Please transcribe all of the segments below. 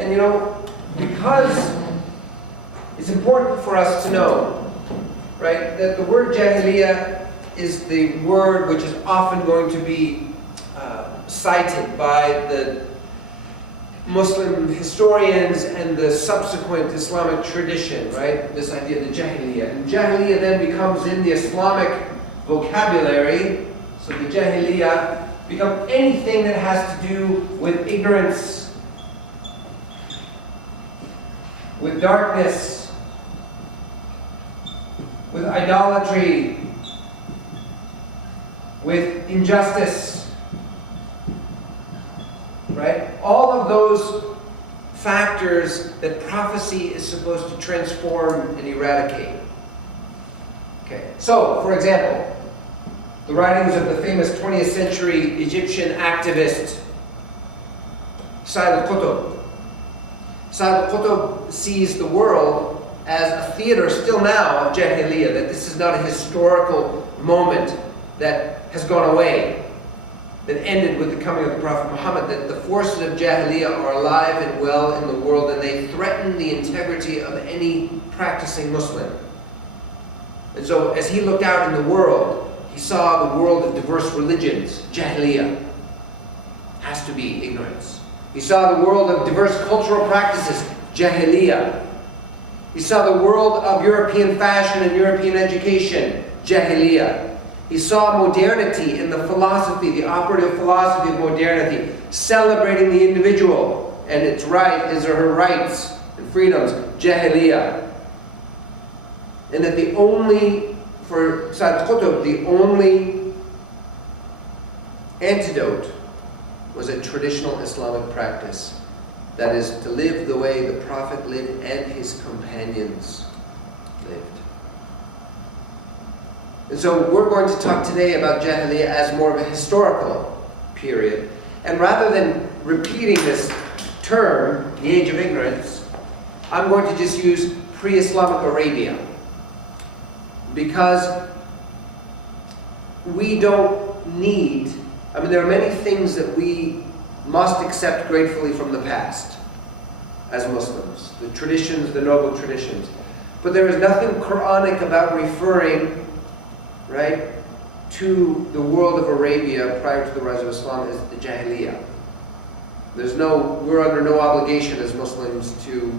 And you know, because it's important for us to know, right, that the word Jahiliya is the word which is often going to be cited by the Muslim historians and the subsequent Islamic tradition, right? This idea of the Jahiliya. And Jahiliya then becomes in the Islamic vocabulary, so the Jahiliya becomes anything that has to do with ignorance, with darkness, with idolatry, with injustice. Right? All of those factors that prophecy is supposed to transform and eradicate. Okay. So, for example, the writings of the famous 20th century Egyptian activist Sayyid Qutb. Sayyid Qutb sees the world as a theater still now of Jahiliyyah, that this is not a historical moment that has gone away, that ended with the coming of the Prophet Muhammad, that the forces of Jahiliyyah are alive and well in the world, and they threaten the integrity of any practicing Muslim. And so as he looked out in the world, he saw the world of diverse religions. Jahiliyyah has to be ignorance. He saw the world of diverse cultural practices. Jahiliyyah. He saw the world of European fashion and European education. Jahiliyyah. He saw modernity in the philosophy, the operative philosophy of modernity, celebrating the individual and its right, his or her rights and freedoms. Jahiliyyah. And that the only, for Sayyid Qutb, the only antidote was a traditional Islamic practice. That is, to live the way the Prophet lived and his companions lived. And so we're going to talk today about Jahiliyyah as more of a historical period. And rather than repeating this term, the age of ignorance, I'm going to just use pre-Islamic Arabia. Because we don't need, there are many things that we must accept gratefully from the past as Muslims. The traditions, the noble traditions. But there is nothing Quranic about referring, right, to the world of Arabia prior to the rise of Islam as the Jahiliyyah. We're under no obligation as Muslims to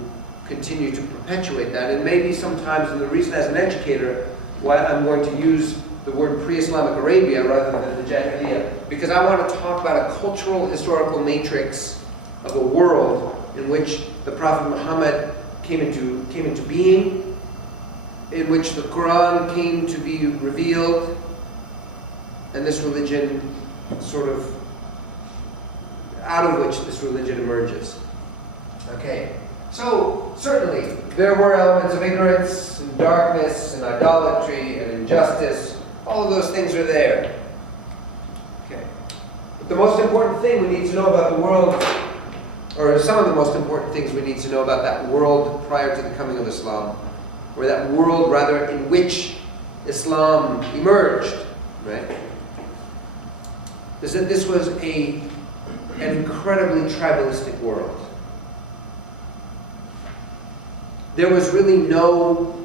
continue to perpetuate that. And maybe sometimes, and the reason as an educator why I'm going to use the word pre-Islamic Arabia rather than the Jahiliyyah, because I want to talk about a cultural historical matrix of a world in which the Prophet Muhammad came into being, in which the Quran came to be revealed, and this religion sort of, out of which this religion emerges. Okay, so certainly there were elements of ignorance and darkness and idolatry and injustice. All of those things are there. Okay, but the most important thing we need to know about the world, or some of the most important things we need to know about that world prior to the coming of Islam, or that world rather in which Islam emerged, right, is that this was an incredibly tribalistic world. There was really no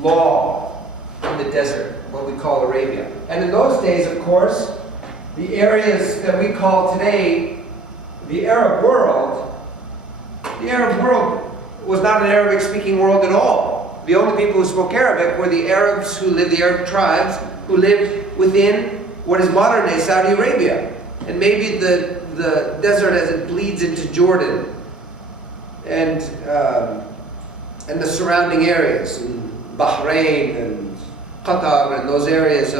law in the desert, what we call Arabia. And in those days, of course, the areas that we call today the Arab world was not an Arabic-speaking world at all. The only people who spoke Arabic were the Arabs who lived, the Arab tribes, who lived within what is modern-day Saudi Arabia. And maybe the desert as it bleeds into Jordan and the surrounding areas, in Bahrain and Qatar and those areas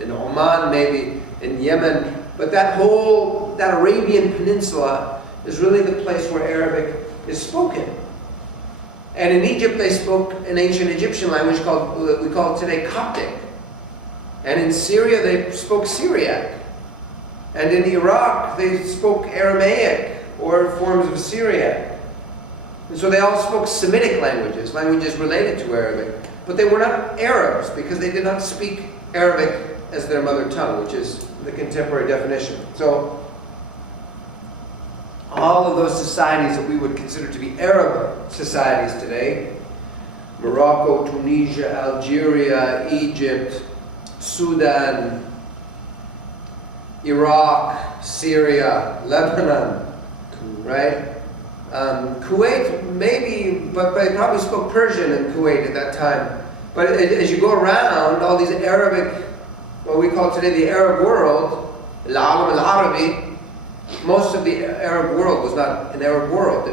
in Oman, maybe in Yemen. But that Arabian Peninsula is really the place where Arabic is spoken. And in Egypt they spoke an ancient Egyptian language we call today Coptic. And in Syria they spoke Syriac. And in Iraq they spoke Aramaic or forms of Syriac. And so they all spoke Semitic languages related to Arabic. But they were not Arabs because they did not speak Arabic as their mother tongue, which is the contemporary definition. So all of those societies that we would consider to be Arab societies today, Morocco, Tunisia, Algeria, Egypt, Sudan, Iraq, Syria, Lebanon, right? Kuwait, maybe, but they probably spoke Persian in Kuwait at that time. But as you go around, all these Arabic, what we call today the Arab world, al-Alam al-Arabi, most of the Arab world was not an Arab world.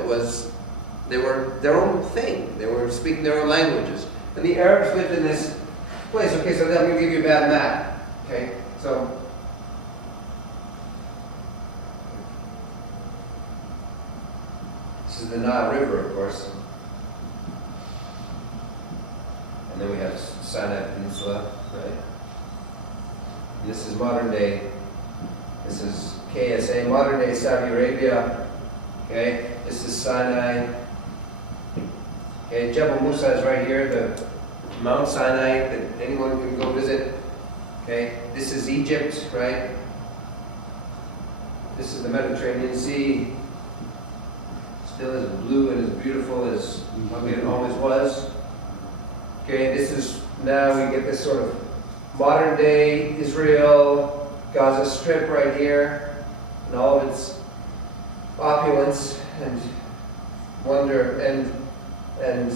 They were their own thing. They were speaking their own languages. And the Arabs lived in this place. Okay, so let me give you a bad map. Okay, so this is the Nile River, of course. And then we have Sinai Peninsula, right? And this is modern day, this is KSA, modern day Saudi Arabia. Okay, this is Sinai. Okay, Jebel Musa is right here, the Mount Sinai that anyone can go visit. Okay, this is Egypt, right? This is the Mediterranean Sea. Still as blue and as beautiful as it always was. Okay, this is, now we get this sort of modern day Israel, Gaza Strip right here, and all of its opulence and wonder, and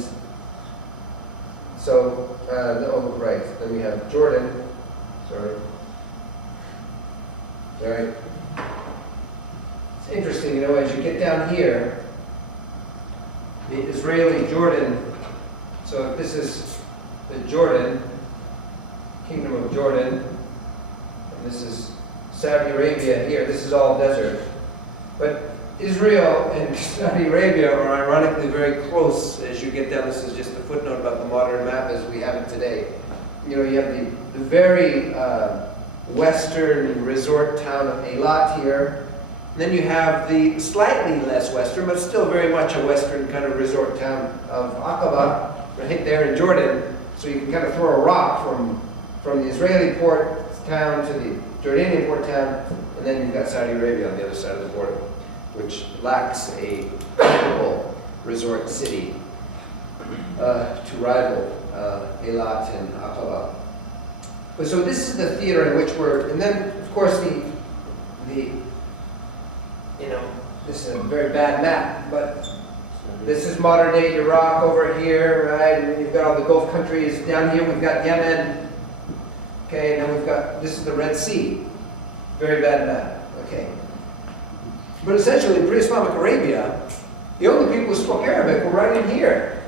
so, oh right, then we have Jordan, sorry. It's interesting, you know, as you get down here, the Israeli Jordan, so this is the Jordan, Kingdom of Jordan, and this is Saudi Arabia here. This is all desert. But Israel and Saudi Arabia are ironically very close as you get down. This is just a footnote about the modern map as we have it today. You know, you have the very western resort town of Eilat here. And then you have the slightly less western, but still very much a western kind of resort town of Aqaba, right there in Jordan. So you can kind of throw a rock from the Israeli port town to the Jordanian port town, and then you've got Saudi Arabia on the other side of the border, which lacks a comparable resort city to rival Eilat and Aqaba. But so this is the theater in which we're, and then of course the you know, this is a very bad map, but this is modern day Iraq over here, right? And then you've got all the Gulf countries. Down here we've got Yemen. Okay, and then we've got, this is the Red Sea. Very bad map. Okay. But essentially in pre-Islamic Arabia, the only people who spoke Arabic were right in here.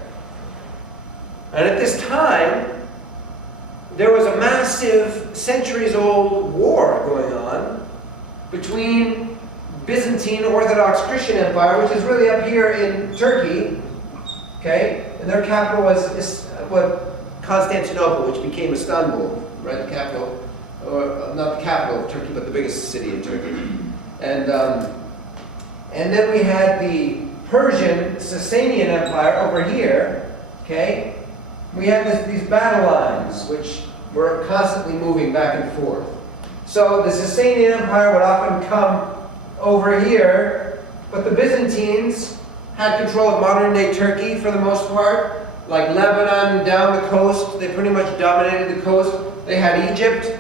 And at this time, there was a massive, centuries-old war going on between Byzantine Orthodox Christian Empire, which is really up here in Turkey, okay? And their capital was Constantinople, which became Istanbul, right? The capital, or not the capital of Turkey, but the biggest city in Turkey. And then we had the Persian Sasanian Empire over here, okay? We had these battle lines, which were constantly moving back and forth. So the Sasanian Empire would often come over here, but the Byzantines had control of modern-day Turkey for the most part, like Lebanon down the coast. They pretty much dominated the coast. They had Egypt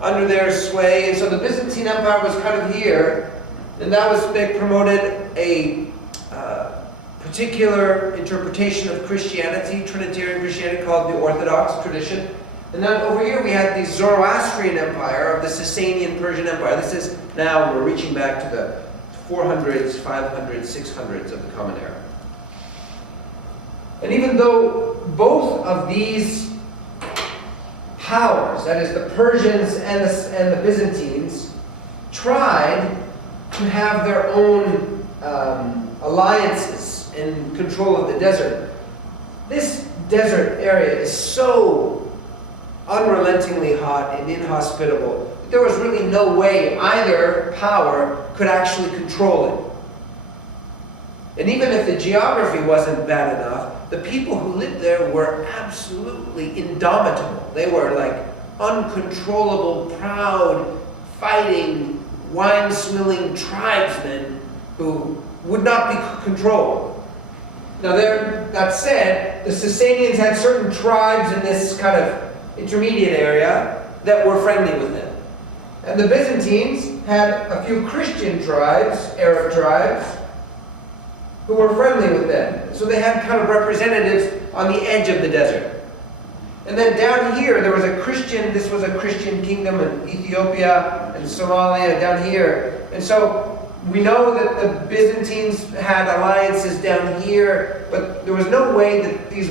under their sway, and so the Byzantine Empire was kind of here, and that was, they promoted a particular interpretation of Christianity, Trinitarian Christianity, called the Orthodox tradition. And then over here we had the Zoroastrian Empire of the Sasanian Persian Empire. This is now, we're reaching back to the 400s, 500s, 600s of the Common Era. And even though both of these powers, that is the Persians and the Byzantines, tried to have their own alliances and control of the desert, this desert area is so unrelentingly hot and inhospitable. There was really no way either power could actually control it. And even if the geography wasn't bad enough, the people who lived there were absolutely indomitable. They were like uncontrollable, proud, fighting, wine-swilling tribesmen who would not be controlled. Now that said, the Sasanians had certain tribes in this kind of intermediate area that were friendly with them. And the Byzantines had a few Christian tribes, Arab tribes, who were friendly with them. So they had kind of representatives on the edge of the desert. And then down here, this was a Christian kingdom in Ethiopia and Somalia down here. And so we know that the Byzantines had alliances down here, but there was no way that these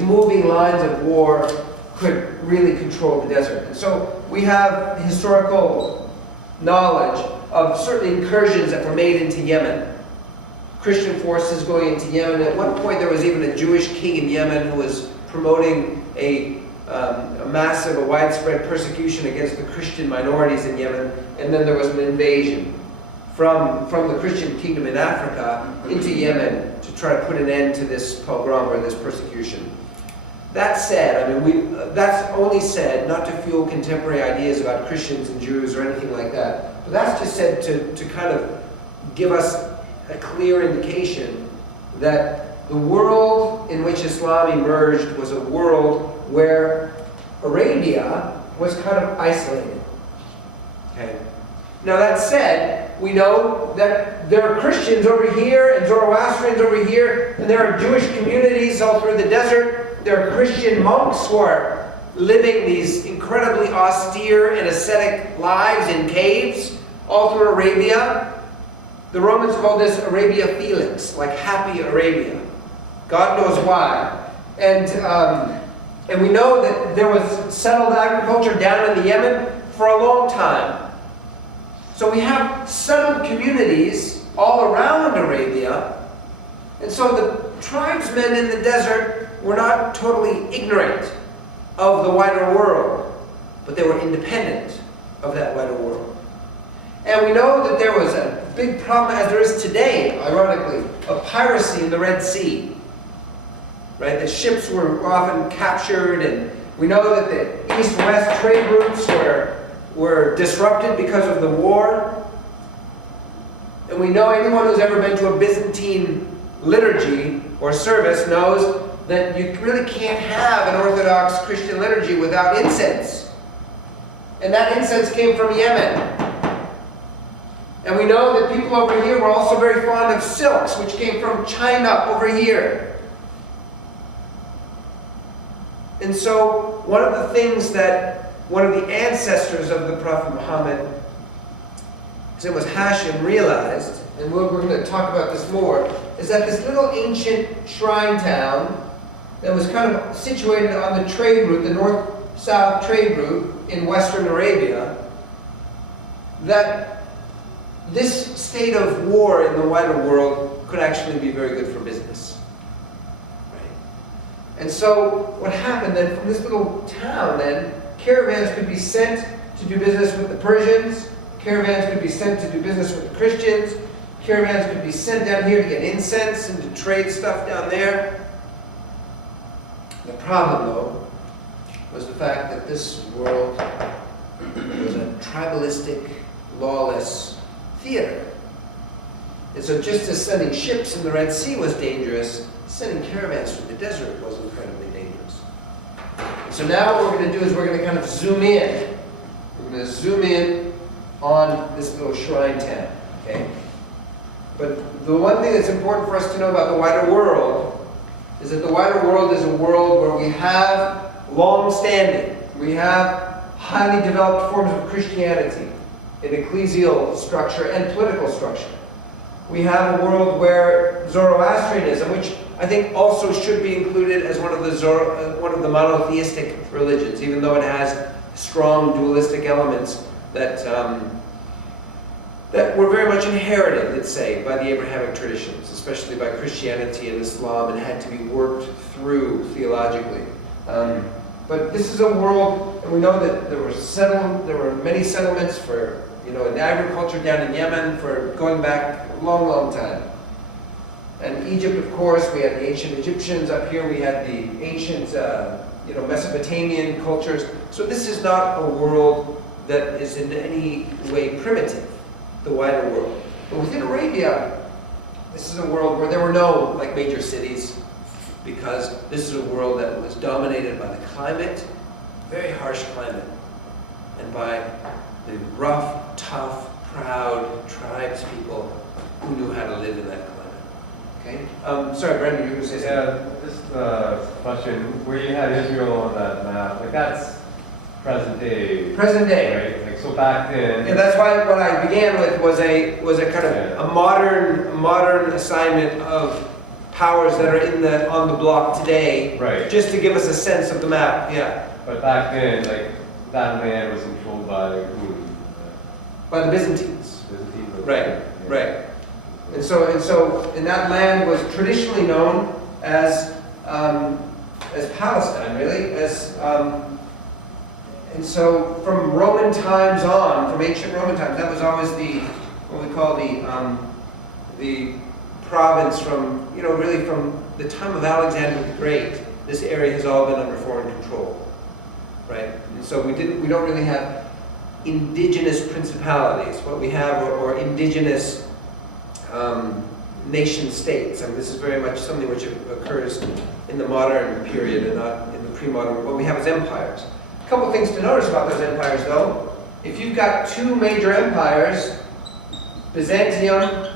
moving lines of war could really control the desert. And so we have historical knowledge of certain incursions that were made into Yemen. Christian forces going into Yemen. At one point there was even a Jewish king in Yemen who was promoting a widespread persecution against the Christian minorities in Yemen, and then there was an invasion from the Christian kingdom in Africa into Yemen to try to put an end to this pogrom or this persecution. That said, that's only said not to fuel contemporary ideas about Christians and Jews or anything like that, but that's just said to kind of give us a clear indication that the world in which Islam emerged was a world where Arabia was kind of isolated. Okay. Now that said, we know that there are Christians over here and Zoroastrians over here, and there are Jewish communities all through the desert. There are Christian monks who are living these incredibly austere and ascetic lives in caves all through Arabia. The Romans called this Arabia Felix, like happy Arabia. God knows why. And we know that there was settled agriculture down in the Yemen for a long time. So we have settled communities all around Arabia. And so the tribesmen in the desert were not totally ignorant of the wider world, but they were independent of that wider world. And we know that there was a big problem, as there is today, ironically, of piracy in the Red Sea. Right? The ships were often captured, and we know that the east-west trade routes were disrupted because of the war. And we know anyone who's ever been to a Byzantine liturgy or service knows that you really can't have an Orthodox Christian liturgy without incense. And that incense came from Yemen. And we know that people over here were also very fond of silks, which came from China over here. And so one of the things that one of the ancestors of the Prophet Muhammad, his name was Hashim, realized, and we're going to talk about this more, is that this little ancient shrine town that was kind of situated on the trade route, the north-south trade route in Western Arabia, that this state of war in the wider world could actually be very good for business. Right? And so what happened then, from this little town then, caravans could be sent to do business with the Persians, caravans could be sent to do business with the Christians, caravans could be sent down here to get incense and to trade stuff down there. The problem, though, was the fact that this world was a tribalistic, lawless theater. And so just as sending ships in the Red Sea was dangerous, sending caravans through the desert was incredibly dangerous. And so now what we're going to do is we're going to kind of zoom in. We're going to zoom in on this little shrine town, okay? But the one thing that's important for us to know about the wider world is that the wider world is a world where we have long-standing, we have highly developed forms of Christianity in ecclesial structure and political structure. We have a world where Zoroastrianism, which I think also should be included as one of the monotheistic religions, even though it has strong dualistic elements that were very much inherited, let's say, by the Abrahamic traditions, especially by Christianity and Islam, and had to be worked through theologically. But this is a world, and we know that there were many settlements for, in agriculture down in Yemen for going back a long, long time. And Egypt, of course, we had the ancient Egyptians. Up here we had the ancient, Mesopotamian cultures. So this is not a world that is in any way primitive, the wider world. But within Arabia, this is a world where there were no major cities, because this is a world that was dominated by the climate, very harsh climate, and by the rough, tough, proud tribes people who knew how to live in that climate. Okay? Sorry, Brendan, you were going to say something? Yeah, just a question. Where you had Israel on that map, that's present day. Present day. Right? So back then. Yeah, that's why what I began with was a kind of a modern assignment of powers that are on the block today. Right. Just to give us a sense of the map. Yeah. But back then, that land was controlled by who? By the Byzantines. Byzantines. Right. Yeah. Right. And that land was traditionally known as Palestine, really, and so from Roman times on, from ancient Roman times, that was always what we call the province from, really from the time of Alexander the Great. This area has all been under foreign control, right? And so we don't really have indigenous principalities. What we have are indigenous nation states. I mean, this is very much something which occurs in the modern period and not in the pre-modern. What we have is empires. A couple things to notice about those empires, though. If you've got two major empires, Byzantium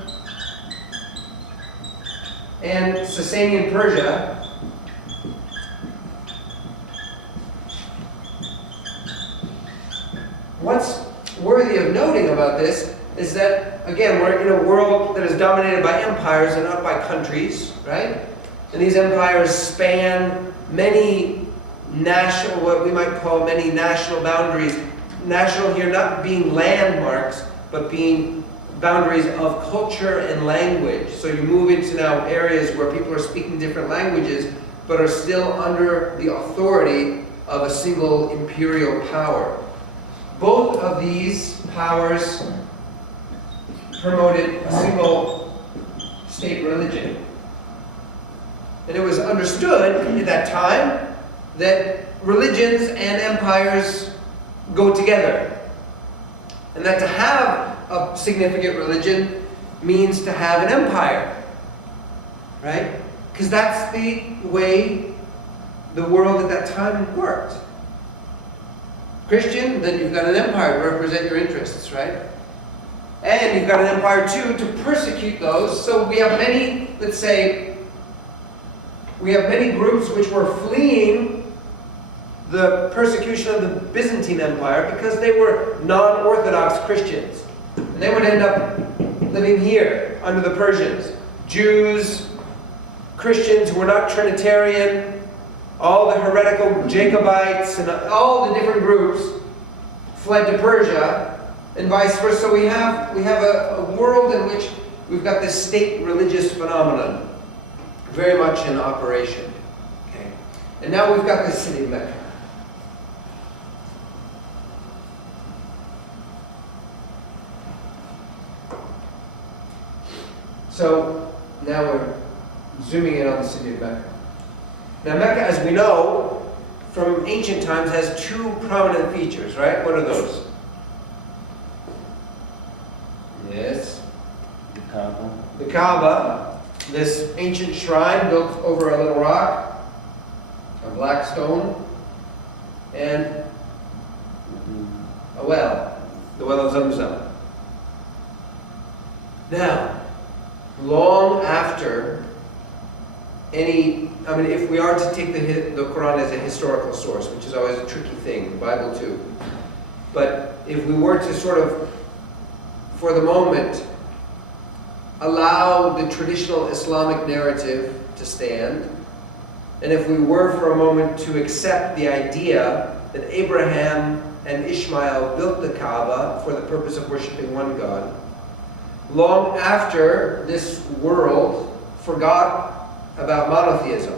and Sasanian Persia, what's worthy of noting about this is that, again, we're in a world that is dominated by empires and not by countries, right? And these empires span many what we might call many national boundaries. National here not being landmarks, but being boundaries of culture and language. So you move into now areas where people are speaking different languages, but are still under the authority of a single imperial power. Both of these powers promoted a single state religion. And it was understood at that time that religions and empires go together. And that to have a significant religion means to have an empire. Right? Because that's the way the world at that time worked. Christian, then you've got an empire to represent your interests, right? And you've got an empire too to persecute those. So we have many, let's say, we have many groups which were fleeing the persecution of the Byzantine Empire because they were non-Orthodox Christians. And they would end up living here under the Persians. Jews, Christians who were not Trinitarian, all the heretical Jacobites, and all the different groups fled to Persia, and vice versa. So we have a world in which we've got this state religious phenomenon very much in operation. Okay. And now we've got the city of Mecca. So now we're zooming in on the city of Mecca. Now Mecca, as we know, from ancient times has two prominent features, right? What are those? Yes. The Kaaba. The Kaaba, this ancient shrine built over a little rock, a black stone, and a well, the well of Zamzam. Now, long after if we are to take the Quran as a historical source, which is always a tricky thing, the Bible too, but if we were to sort of, for the moment, allow the traditional Islamic narrative to stand, and if we were for a moment to accept the idea that Abraham and Ishmael built the Kaaba for the purpose of worshiping one God, long after this world forgot about monotheism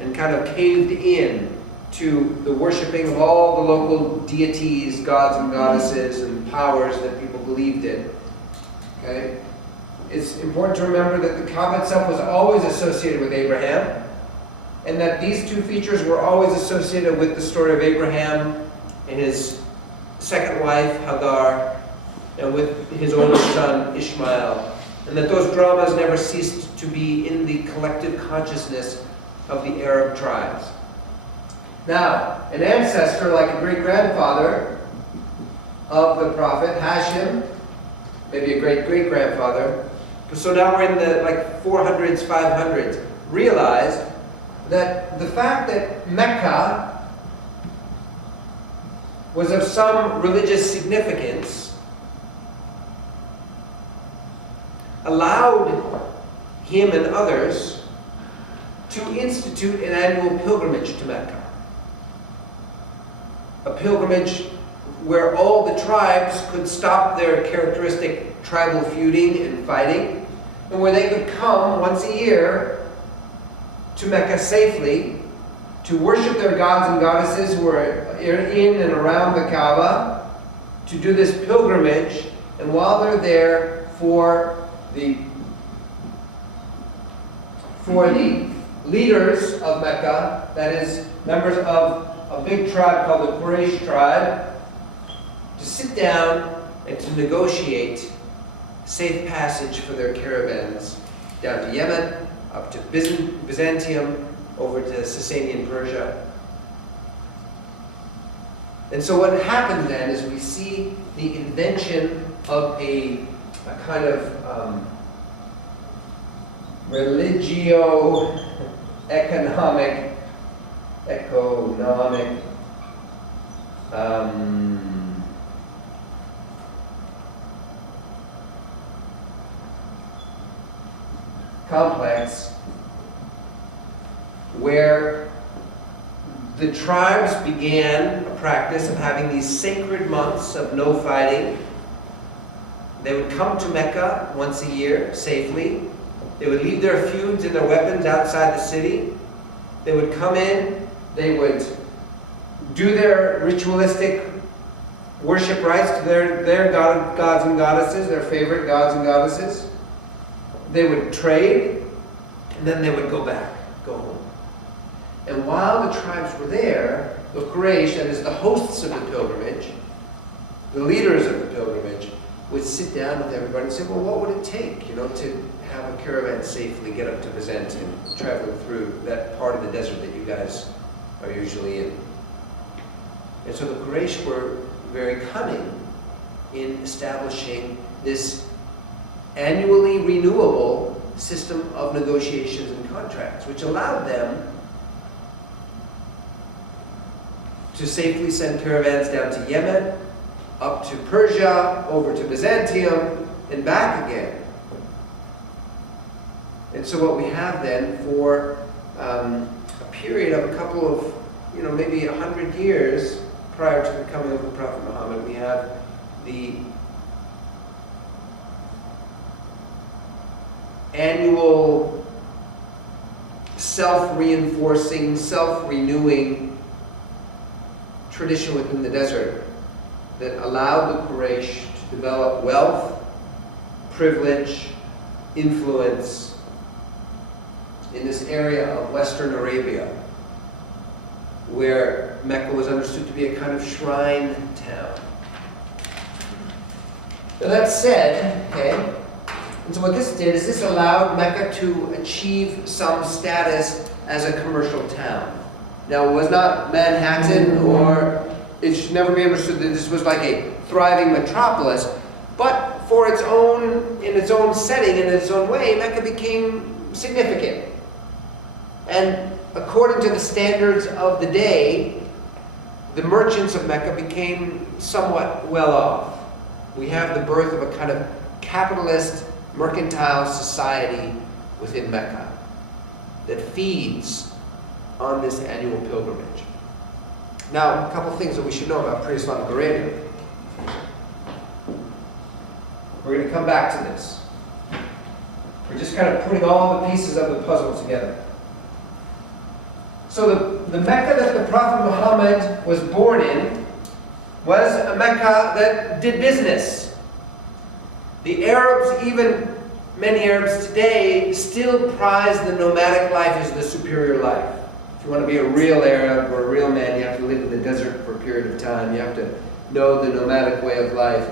and kind of caved in to the worshiping of all the local deities, gods and goddesses and powers that people believed in. Okay? It's important to remember that the Kaaba itself was always associated with Abraham, and that these two features were always associated with the story of Abraham and his second wife, Hagar, and with his older son Ishmael, and that those dramas never ceased to be in the collective consciousness of the Arab tribes. Now, an ancestor, like a great-grandfather of the Prophet, Hashim, maybe a great-great-grandfather, so now we're in the 400s, 500s, realized that the fact that Mecca was of some religious significance allowed him and others to institute an annual pilgrimage to Mecca. A pilgrimage where all the tribes could stop their characteristic tribal feuding and fighting, and where they could come once a year to Mecca safely to worship their gods and goddesses who are in and around the Kaaba, to do this pilgrimage, and while they're there for the leaders of Mecca, that is, members of a big tribe called the Quraysh tribe, to sit down and to negotiate safe passage for their caravans down to Yemen, up to Byzantium, over to Sasanian Persia. And so what happened then is we see the invention of a kind of religio-economic complex where the tribes began a practice of having these sacred months of no fighting. They would come to Mecca once a year safely. They would leave their feuds and their weapons outside the city. They would come in, they would do their ritualistic worship rites to their gods and goddesses, their favorite gods and goddesses. They would trade, and then they would go home. And while the tribes were there, the Quraysh, that is the hosts of the pilgrimage, the leaders of the pilgrimage, would sit down with everybody and say, well, what would it take, to have a caravan safely get up to Byzantium, traveling through that part of the desert that you guys are usually in. And so the Quraysh were very cunning in establishing this annually renewable system of negotiations and contracts, which allowed them to safely send caravans down to Yemen, up to Persia, over to Byzantium, and back again. And so what we have then for a period of a couple of, maybe 100 years prior to the coming of the Prophet Muhammad, we have the annual self-reinforcing, self-renewing tradition within the desert that allowed the Quraysh to develop wealth, privilege, influence in this area of Western Arabia, where Mecca was understood to be a kind of shrine town. Now that said, and so what this did is this allowed Mecca to achieve some status as a commercial town. Now, it was not Manhattan, or it should never be understood that this was like a thriving metropolis, but in its own setting, in its own way, Mecca became significant. And according to the standards of the day, the merchants of Mecca became somewhat well off. We have the birth of a kind of capitalist, mercantile society within Mecca that feeds on this annual pilgrimage. Now, a couple of things that we should know about pre-Islamic Arabia. We're going to come back to this. We're just kind of putting all the pieces of the puzzle together. So the Mecca that the Prophet Muhammad was born in was a Mecca that did business. The Arabs, even many Arabs today, still prize the nomadic life as the superior life. If you want to be a real Arab or a real man, you have to live in the desert for a period of time. You have to know the nomadic way of life.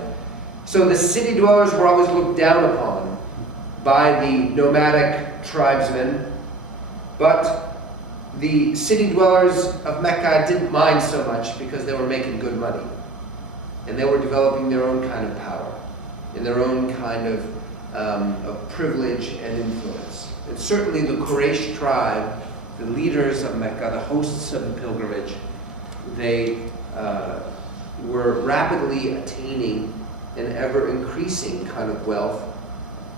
So the city dwellers were always looked down upon by the nomadic tribesmen, but the city dwellers of Mecca didn't mind so much because they were making good money. And they were developing their own kind of power, and their own kind of privilege and influence. And certainly the Quraysh tribe, the leaders of Mecca, the hosts of the pilgrimage, they were rapidly attaining an ever-increasing kind of wealth,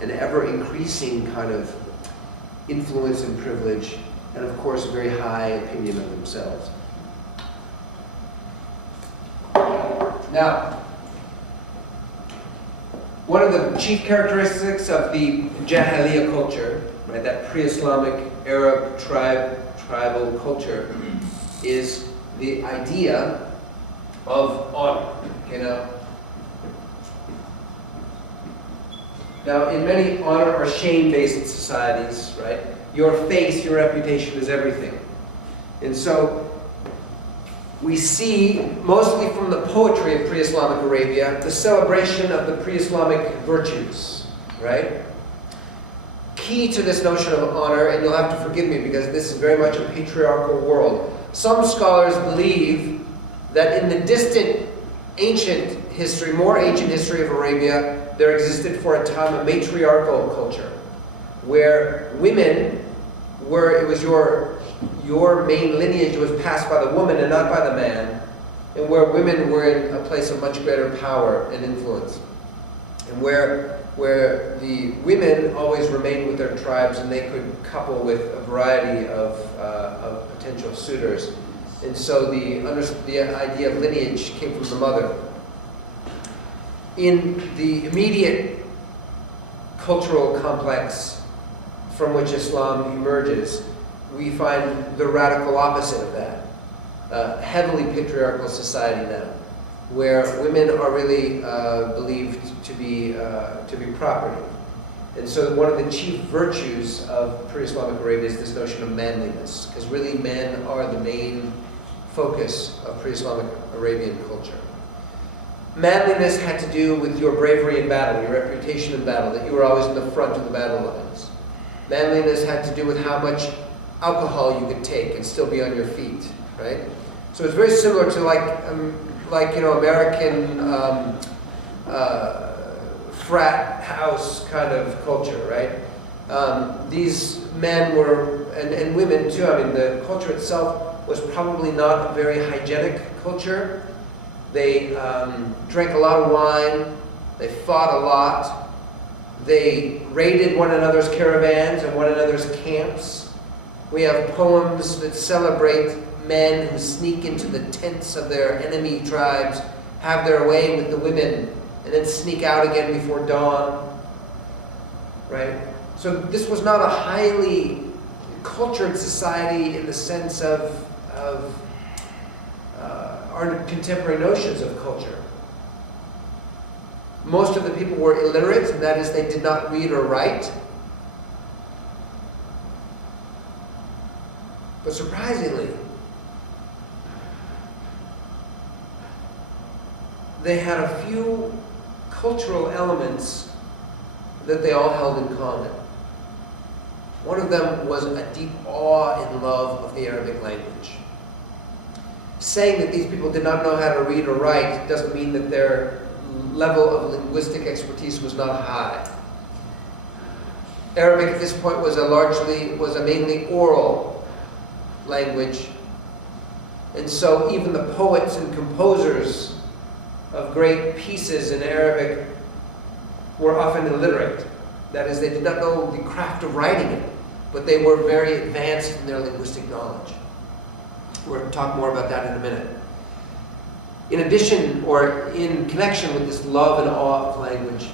an ever-increasing kind of influence and privilege, and of course a very high opinion of themselves. Now, one of the chief characteristics of the Jahiliya culture, right, that pre-Islamic Arab tribal culture, is the idea of honor. Now, in many honor or shame-based societies, right, your face, your reputation is everything. And so we see, mostly from the poetry of pre-Islamic Arabia, the celebration of the pre-Islamic virtues, right? Key to this notion of honor, and you'll have to forgive me because this is very much a patriarchal world. Some scholars believe that in the distant ancient history, more ancient history of Arabia, there existed for a time a matriarchal culture where women were, it was your main lineage was passed by the woman and not by the man, and where women were in a place of much greater power and influence, and where the women always remained with their tribes and they could couple with a variety of potential suitors. And so the idea of lineage came from the mother. In the immediate cultural complex from which Islam emerges, we find the radical opposite of that. Heavily patriarchal society now, where women are really believed to be property. And so one of the chief virtues of pre-Islamic Arabia is this notion of manliness, because really men are the main focus of pre-Islamic Arabian culture. Manliness had to do with your bravery in battle, your reputation in battle, that you were always in the front of the battle lines. Manliness had to do with how much alcohol you could take and still be on your feet, right? So it's very similar to American frat house kind of culture, right? These men were, and women too, I mean, the culture itself was probably not a very hygienic culture. They drank a lot of wine, they fought a lot, they raided one another's caravans and one another's camps. We have poems that celebrate men who sneak into the tents of their enemy tribes, have their way with the women, and then sneak out again before dawn, right? So this was not a highly cultured society in the sense of our contemporary notions of culture. Most of the people were illiterate, and that is, they did not read or write. But surprisingly, they had a few cultural elements that they all held in common. One of them was a deep awe and love of the Arabic language. Saying that these people did not know how to read or write doesn't mean that their level of linguistic expertise was not high. Arabic at this point was a mainly oral language, and so even the poets and composers of great pieces in Arabic were often illiterate. That is, they did not know the craft of writing it, but they were very advanced in their linguistic knowledge. We're going to talk more about that in a minute. In addition, or in connection with this love and awe of language,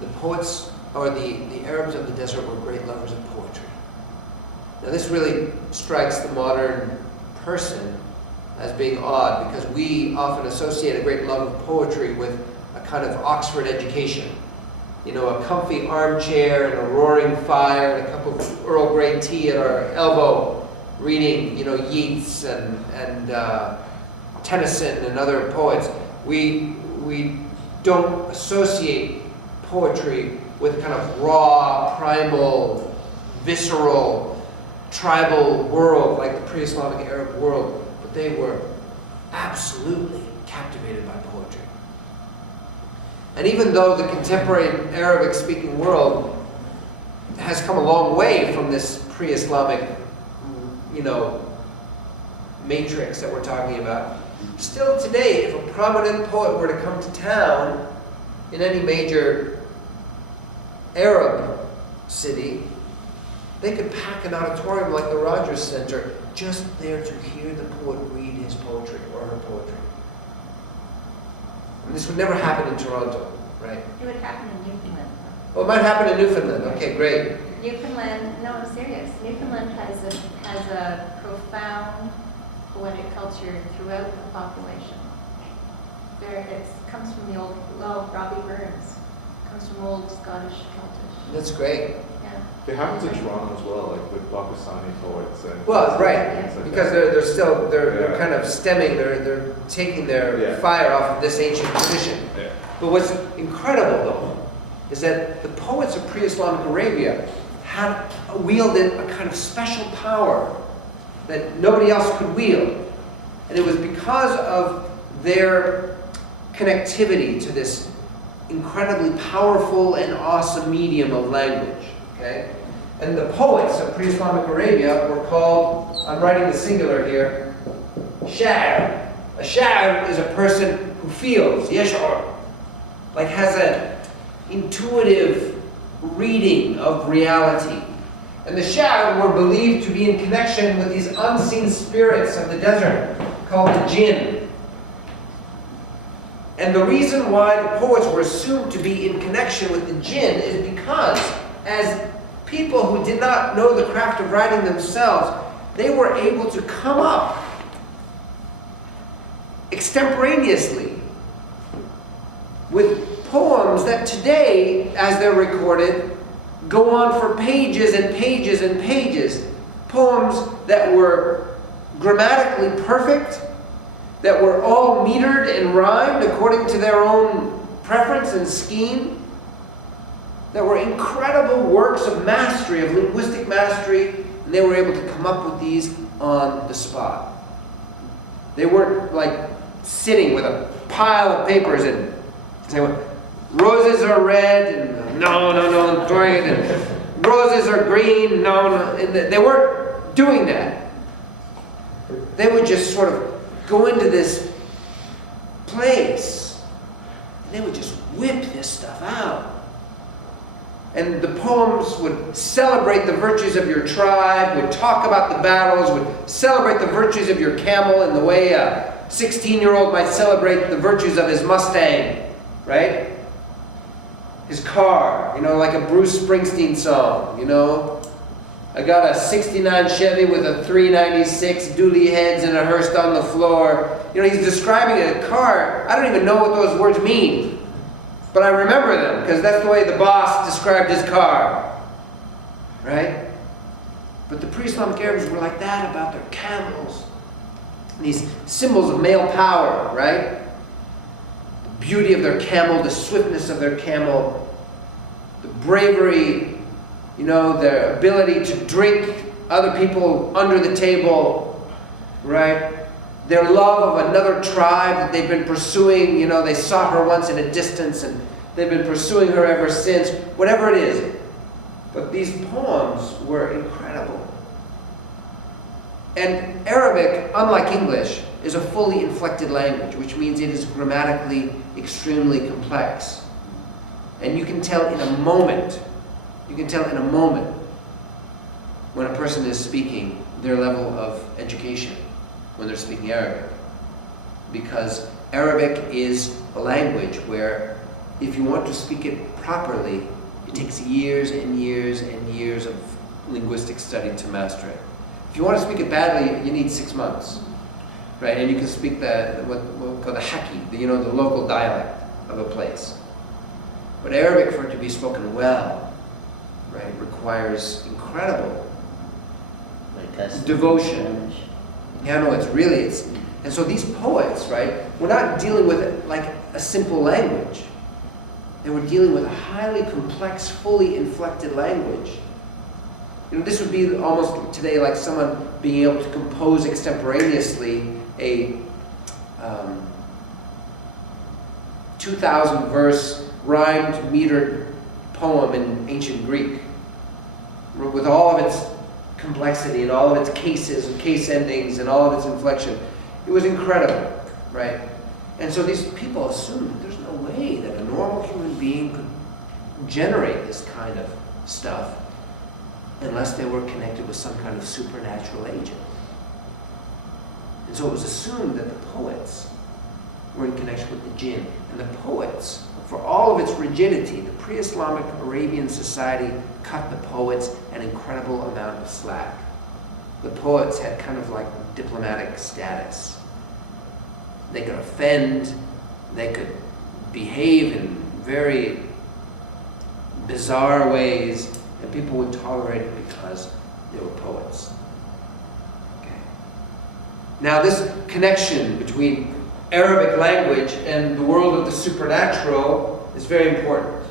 the poets, or the Arabs of the desert, were great lovers of poetry. Now this really strikes the modern person as being odd, because we often associate a great love of poetry with a kind of Oxford education. You know, a comfy armchair and a roaring fire and a cup of Earl Grey tea at our elbow, reading, Yeats and Tennyson and other poets. We don't associate poetry with a kind of raw, primal, visceral, tribal world like the pre-Islamic Arab world, but they were absolutely captivated by poetry. And even though the contemporary Arabic-speaking world has come a long way from this pre-Islamic, matrix that we're talking about, still today, if a prominent poet were to come to town in any major Arab city, they could pack an auditorium like the Rogers Centre just there to hear the poet read his poetry or her poetry. And this would never happen in Toronto, right? It would happen in Newfoundland. Oh, it might happen in Newfoundland. Okay, great. Newfoundland, no, I'm serious. Newfoundland has a profound poetic culture throughout the population. It comes from the old, Robbie Burns. Comes from old Scottish, Celtic. That's great. Yeah. It happens in Toronto as well, like with Pakistani poets. And Well, right, Yeah. because they're kind of stemming, they're taking their fire off of this ancient tradition. Yeah. But what's incredible, though, is that the poets of pre-Islamic Arabia had wielded a kind of special power that nobody else could wield. And it was because of their connectivity to this incredibly powerful and awesome medium of language. Okay? And the poets of pre-Islamic Arabia were called, I'm writing the singular here, Sha'r. A Sha'r is a person who feels, yash'ur, like has an intuitive reading of reality. And the Sha'r were believed to be in connection with these unseen spirits of the desert called the jinn. And the reason why the poets were assumed to be in connection with the jinn is because as people who did not know the craft of writing themselves, they were able to come up extemporaneously with poems that today, as they're recorded, go on for pages and pages and pages. Poems that were grammatically perfect, that were all metered and rhymed according to their own preference and scheme, that were incredible works of mastery, of linguistic mastery, and they were able to come up with these on the spot. They weren't like sitting with a pile of papers and saying, roses are red, and no, throwing it, and roses are green, no. And they weren't doing that. They would just sort of go into this place, and they would just whip this stuff out. And the poems would celebrate the virtues of your tribe, would talk about the battles, would celebrate the virtues of your camel in the way a 16-year-old might celebrate the virtues of his Mustang, right? His car, like a Bruce Springsteen song, I got a 69 Chevy with a 396 dually heads and a hearse on the floor. He's describing a car. I don't even know what those words mean. But I remember them, because that's the way the boss described his car. Right? But the pre-Islamic Arabs were like that about their camels. These symbols of male power, right? The beauty of their camel, the swiftness of their camel, the bravery, their ability to drink other people under the table, right? Their love of another tribe that they've been pursuing, they saw her once in a distance and they've been pursuing her ever since, whatever it is. But these poems were incredible. And Arabic, unlike English, is a fully inflected language, which means it is grammatically extremely complex. And you can tell in a moment, when a person is speaking their level of education, when they're speaking Arabic. Because Arabic is a language where if you want to speak it properly, it takes years and years and years of linguistic study to master it. If you want to speak it badly, you need 6 months, right? And you can speak what we call the haki, the local dialect of a place. But Arabic, for it to be spoken well, right, requires incredible devotion. Yeah, no, it's, and so these poets, right, we're not dealing with it like a simple language. They were dealing with a highly complex, fully inflected language. This would be almost today like someone being able to compose extemporaneously a 2,000 verse rhymed, metered poem in ancient Greek, with all of its complexity and all of its cases and case endings and all of its inflection. It was incredible, right? And so these people assumed that there's no way that a normal human being could generate this kind of stuff unless they were connected with some kind of supernatural agent. And so it was assumed that the poets were in connection with the jinn. And the poets, for all of its rigidity, the pre-Islamic Arabian society cut the poets an incredible amount of slack. The poets had kind of like diplomatic status. They could offend, they could behave in very bizarre ways, and people would tolerate it because they were poets. Okay. Now this connection between Arabic language and the world of the supernatural is very important.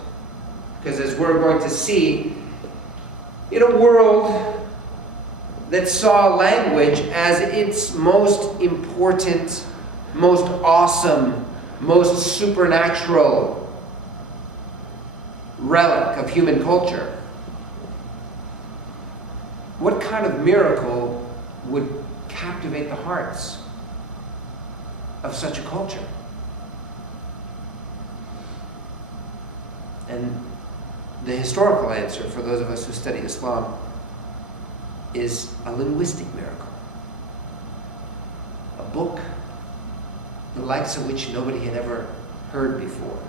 Because as we're going to see, in a world that saw language as its most important, most awesome, most supernatural relic of human culture, what kind of miracle would captivate the hearts of such a culture? And the historical answer for those of us who study Islam is a linguistic miracle. A book the likes of which nobody had ever heard before.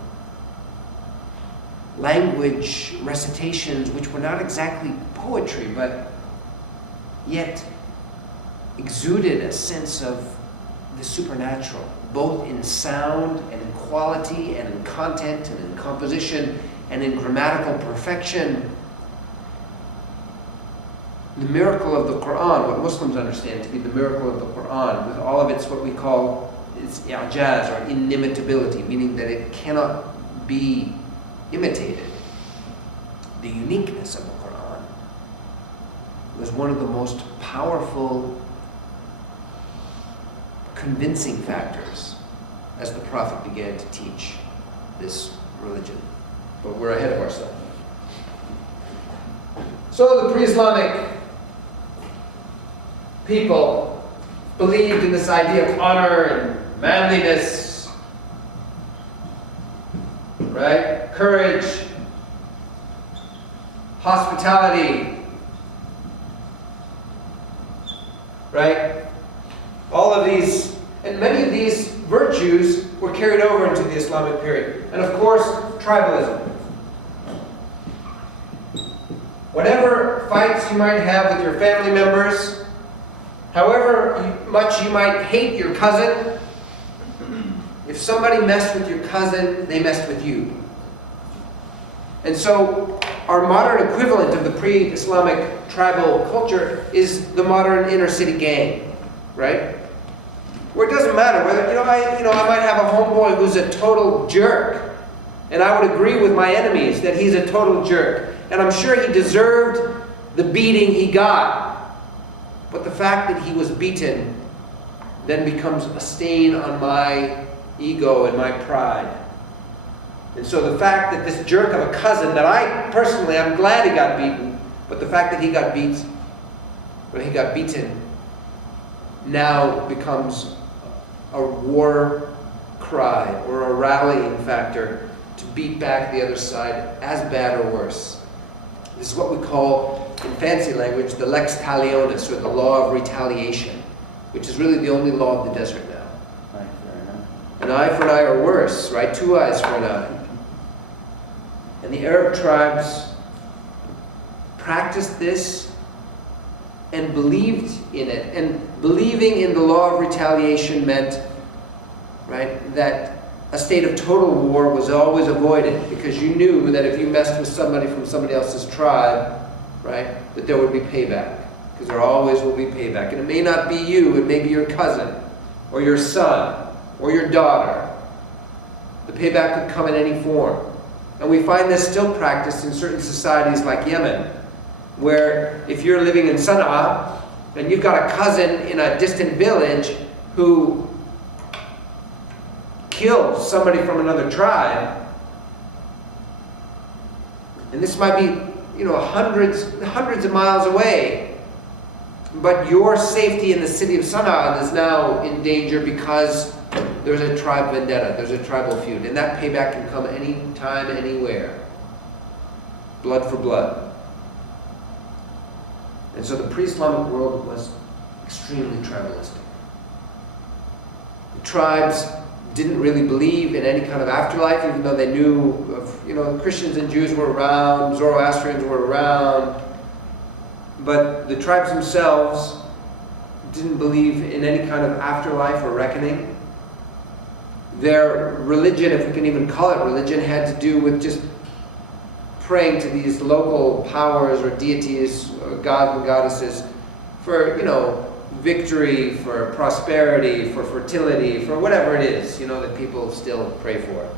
Language recitations which were not exactly poetry, but yet exuded a sense of the supernatural, both in sound and in quality and in content and in composition and in grammatical perfection. The miracle of the Quran, what Muslims understand to be the miracle of the Quran, with all of its what we call its i'jaz, or inimitability, meaning that it cannot be imitated. The uniqueness of the Quran was one of the most powerful convincing factors as the Prophet began to teach this religion. But we're ahead of ourselves. So the pre-Islamic people believed in this idea of honor and manliness, right? Courage, hospitality, right? All of these, and many of these virtues were carried over into the Islamic period. And of course, tribalism. Whatever fights you might have with your family members, however much you might hate your cousin, if somebody messed with your cousin, they messed with you. And so our modern equivalent of the pre-Islamic tribal culture is the modern inner city gang, right? Where it doesn't matter whether, I might have a homeboy who's a total jerk, and I would agree with my enemies that he's a total jerk. And I'm sure he deserved the beating he got. But the fact that he was beaten then becomes a stain on my ego and my pride. And so the fact that this jerk of a cousin, that I personally, I'm glad he got beaten, but the fact that he got beaten, now becomes a war cry or a rallying factor to beat back the other side, as bad or worse. This is what we call, in fancy language, the lex talionis, or the law of retaliation, which is really the only law of the desert now. An eye for an eye, or worse, right? 2 eyes for an eye. And the Arab tribes practiced this and believed in it. And believing in the law of retaliation meant, right, that a state of total war was always avoided, because you knew that if you messed with somebody from somebody else's tribe, right, that there would be payback. Because there always will be payback. And it may not be you, it may be your cousin, or your son, or your daughter. The payback could come in any form. And we find this still practiced in certain societies like Yemen, where if you're living in Sana'a and you've got a cousin in a distant village who kills somebody from another tribe, and this might be, hundreds of miles away, but your safety in the city of Sana'a is now in danger because there's a tribe vendetta, there's a tribal feud, and that payback can come anytime, anywhere. Blood for blood. And so the pre-Islamic world was extremely tribalistic. The tribes didn't really believe in any kind of afterlife, even though they knew of, Christians and Jews were around, Zoroastrians were around, but the tribes themselves didn't believe in any kind of afterlife or reckoning. Their religion, if we can even call it religion, had to do with just praying to these local powers or deities, or gods and goddesses, for, victory, for prosperity, for fertility, for whatever it is, that people still pray for.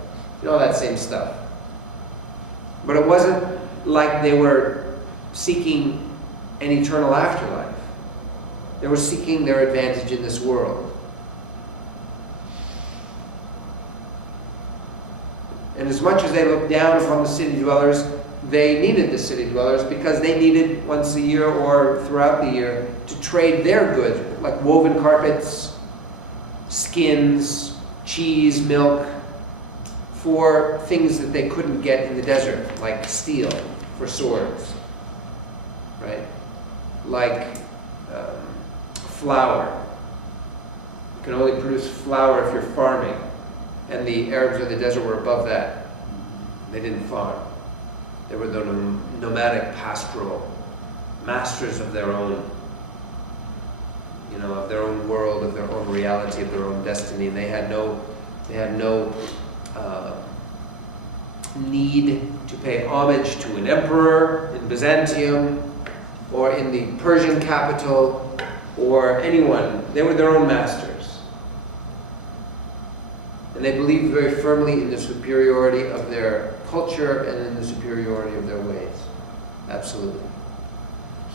All that same stuff. But it wasn't like they were seeking an eternal afterlife. They were seeking their advantage in this world. And as much as they looked down upon the city dwellers, they needed the city dwellers because they needed once a year or throughout the year to trade their goods, like woven carpets, skins, cheese, milk, for things that they couldn't get in the desert, like steel for swords, right? Like flour. You can only produce flour if you're farming, and the Arabs of the desert were above that. They didn't farm. They were the nomadic pastoral masters of their own, of their own world, of their own reality, of their own destiny. And they had no need to pay homage to an emperor in Byzantium or in the Persian capital or anyone. They were their own masters. And they believed very firmly in the superiority of their culture and in the superiority of their ways. Absolutely.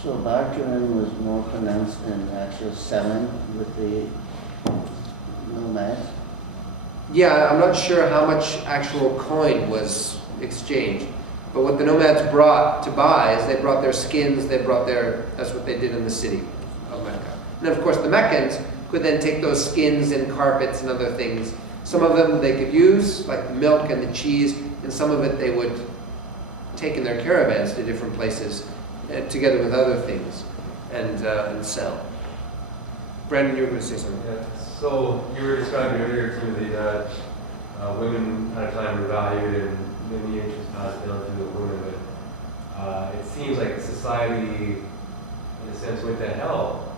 So bartering was more pronounced than actual selling with the nomads? Yeah, I'm not sure how much actual coin was exchanged. But what the nomads brought to buy is they brought their skins, that's what they did in the city of Mecca. And of course the Meccans could then take those skins and carpets and other things. Some of them they could use, like the milk and the cheese, and some of it they would take in their caravans to different places, together with other things, and sell. Brandon, you were going to say something. Yeah. So you were describing earlier, Timothy, that women at a time were valued and lineage was passed down to the women, but it seems like society, in a sense, went to hell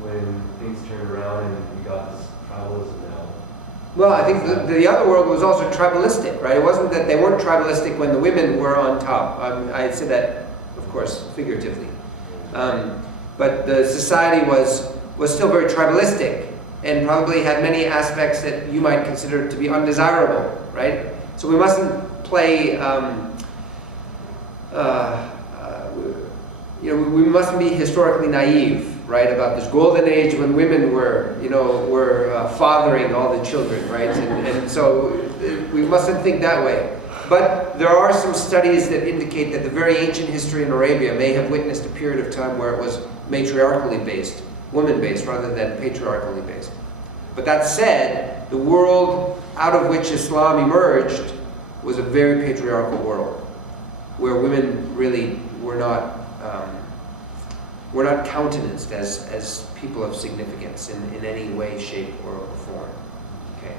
when things turned around and we got this tribalism now. Well, I think the other world was also tribalistic, right? It wasn't that they weren't tribalistic when the women were on top. I say that, of course, figuratively. But the society was still very tribalistic and probably had many aspects that you might consider to be undesirable, right? So we mustn't play, we mustn't be historically naive, right, about this golden age when women were fathering all the children, right? And so we mustn't think that way. But there are some studies that indicate that the very ancient history in Arabia may have witnessed a period of time where it was matriarchally based, women-based, rather than patriarchally based. But that said, the world out of which Islam emerged was a very patriarchal world, where women really were not countenanced as people of significance in any way, shape, or form. Okay.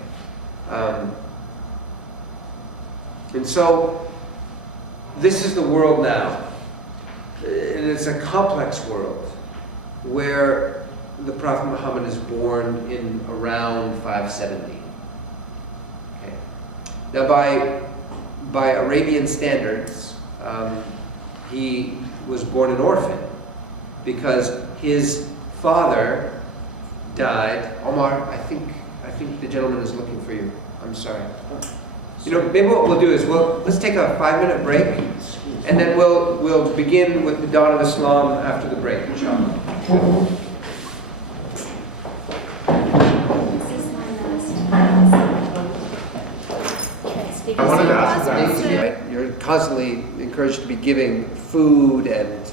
And so, this is the world now. And it's a complex world where the Prophet Muhammad is born in around 570. Okay. Now, by Arabian standards, he was born an orphan because his father died. Omar, I think the gentleman is looking for you. I'm sorry. You know, maybe what we'll do is let's take a 5-minute break, and then we'll begin with the Dawn of Islam after the break, inshallah. I wanted to ask that. Right? You're constantly encouraged to be giving food and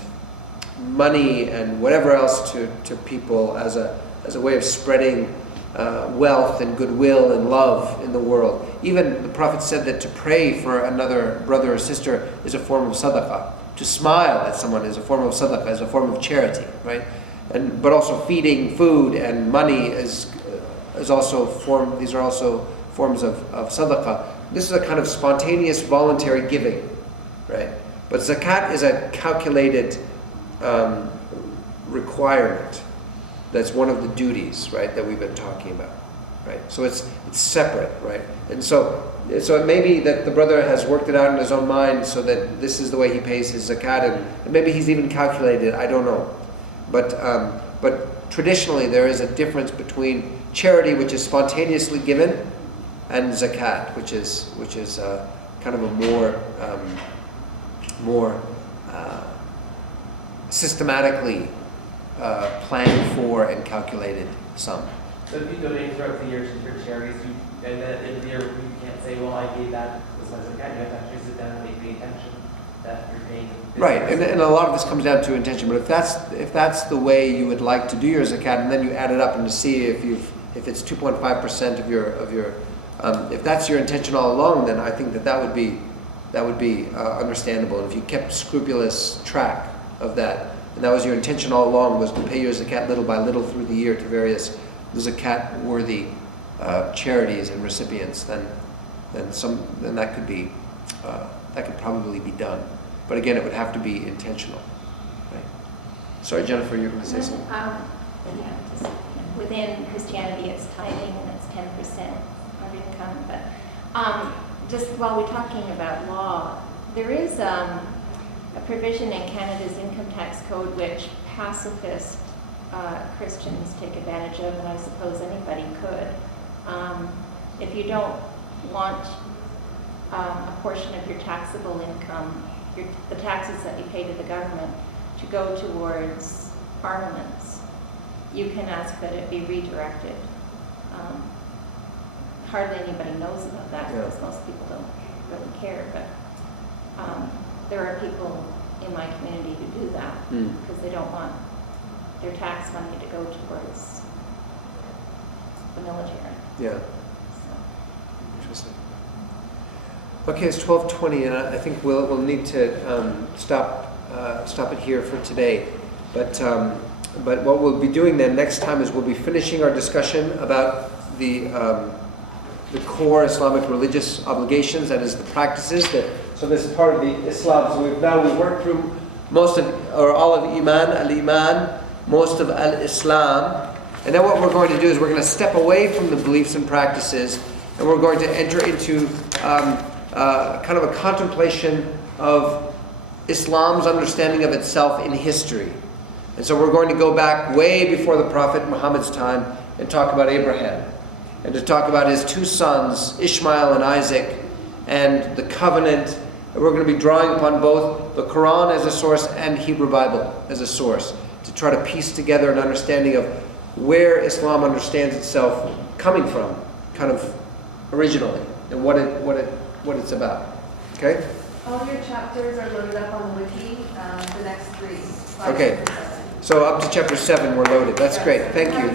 money and whatever else to people as a way of spreading wealth and goodwill and love in the world. Even the Prophet said that to pray for another brother or sister is a form of sadaqah. To smile at someone is a form of sadaqah, is a form of charity, right? But also feeding food and money is also these are also forms of sadaqah. This is a kind of spontaneous, voluntary giving, right? But zakat is a calculated requirement. That's one of the duties, right, that we've been talking about, right? So it's separate, right? And so it may be that the brother has worked it out in his own mind so that this is the way he pays his zakat, and maybe he's even calculated it, I don't know. But traditionally there is a difference between charity, which is spontaneously given, and zakat, which is kind of a more systematically planned for and calculated sum. So if you donate throughout the year to your charities, and then at the end of the year, you can't say, well, I gave that as much as I can. You have to actually sit down and make the intention that you're paying. Right, and a lot of this comes down to intention. But if that's the way you would like to do your zakat, and then you add it up and to see if it's 2.5% of your if that's your intention all along, then I think that would be understandable. And if you kept scrupulous track of that, and that was your intention all along, was to pay your zakat little by little through the year to various zakat-worthy charities and recipients, then that could probably be done. But again, it would have to be intentional. Right? Sorry, Jennifer, you were going to say something. Just within Christianity, it's tithing and it's 10% of income. But just while we're talking about law, there is a provision in Canada's income tax code which pacifist Christians take advantage of, and I suppose anybody could. If you don't want a portion of your taxable income, the taxes that you pay to the government, to go towards armaments, you can ask that it be redirected. Hardly anybody knows about that because most people don't really care, but there are people in my community who do that because they don't want their tax money to go towards the military. Yeah. Interesting. Okay, it's 12:20, and I think we'll need to stop it here for today. But what we'll be doing then next time is we'll be finishing our discussion about the core Islamic religious obligations, that is the practices that. So this is part of the Islam. So we've worked through most of or all of al-Iman, most of al-Islam, and then what we're going to do is we're going to step away from the beliefs and practices, and we're going to enter into kind of a contemplation of Islam's understanding of itself in history. And so we're going to go back way before the Prophet Muhammad's time and talk about Abraham, and to talk about his two sons, Ishmael and Isaac, and the covenant. And we're going to be drawing upon both the Quran as a source and Hebrew Bible as a source to try to piece together an understanding of where Islam understands itself coming from, kind of originally, and what it's about. Okay? All your chapters are loaded up on the wiki, the next 3. Okay. So up to chapter 7 we're loaded. That's great. Thank you.